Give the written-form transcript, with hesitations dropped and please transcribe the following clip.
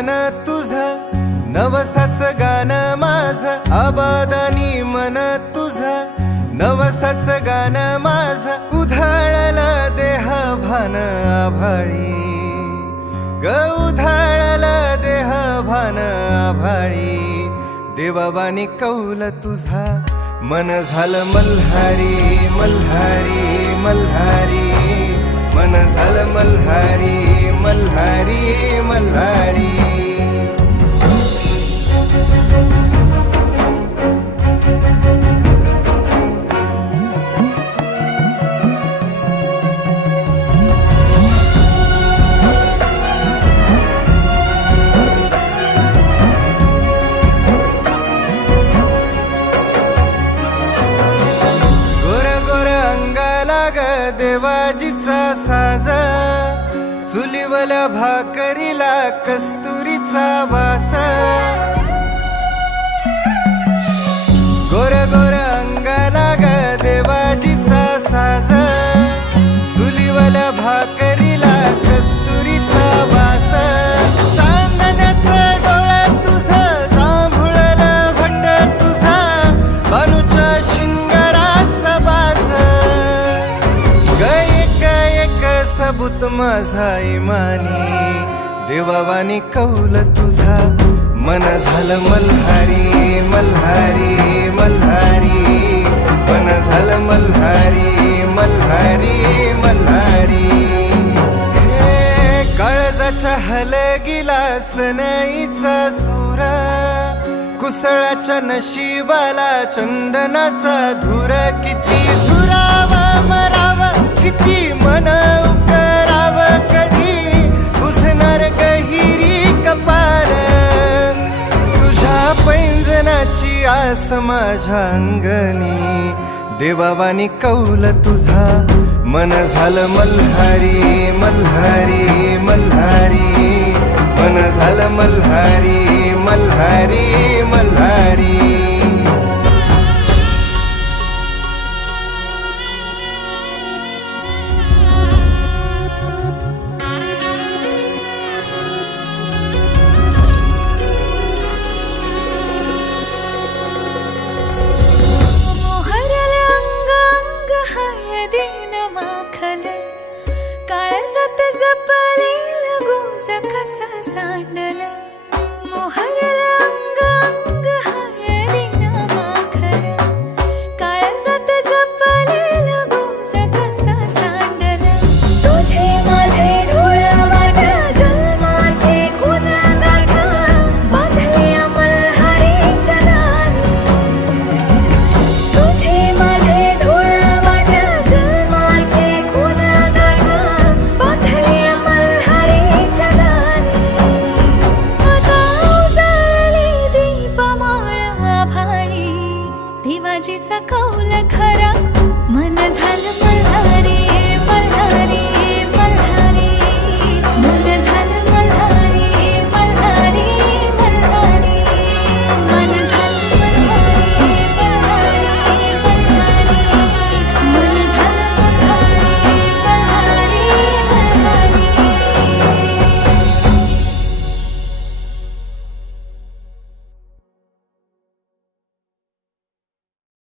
मन तुझं नवसाच गाणं माझं आबादानी मन तुझं नवसाच गाणं माझं उधाळलं देह भान आभाळी ग उधाळलं देह भान आभाळी देवावानी कौल तुझा मन झालं मल्हारी मल्हारी मल्हारी मन झालं मल्हारी मल्हारी मल्हारी देवाजीचा साज चुलीवल्या भाकरीला कस्तुरीचा वास गोर गोर अंगाला ग देवाजीचा साज चुलीवल्या भाकरीला कस्तुरीचा वास चांदण्याचं डोळं तुझं जांभुळलं भट तुझा बानूच्या शिंगाराचा बाज सबूत माझा इमानी देवावानी कौल तुझा मन झालं मल्हारी मल्हारी मल्हारी मन झालं मल्हारी मल्हारी मल्हारी काळजाच्या हलगिला सनईचा सुरा कुसळाच्या नशिबाला चंदनाचा धुर किती झुरावा मरावा किती मन उकराव कधी बुझणार गहिरी कपाल तुझ्या पैंजनाची आस माझ्या अंगणी देवावानी कौल तुझा मन झालं मल्हारी मल्हारी मल्हारी मन झालं मल्हारी मल्हारी मल्हारी कसा सांडला मोहरला अंग अंग हळदीन माखल काळजात जपलेला गोस कसा सांडला तुझे माझे धूळ वाट जन्माचे खून गाठ बांधल्या मल्हारीच्या दारी तुझे माझे धूळ वाट जन्माचे खून गाठ बांधल्या मल्हारीच्या देवाजीचा कौल खरा मन झालं मल्हारी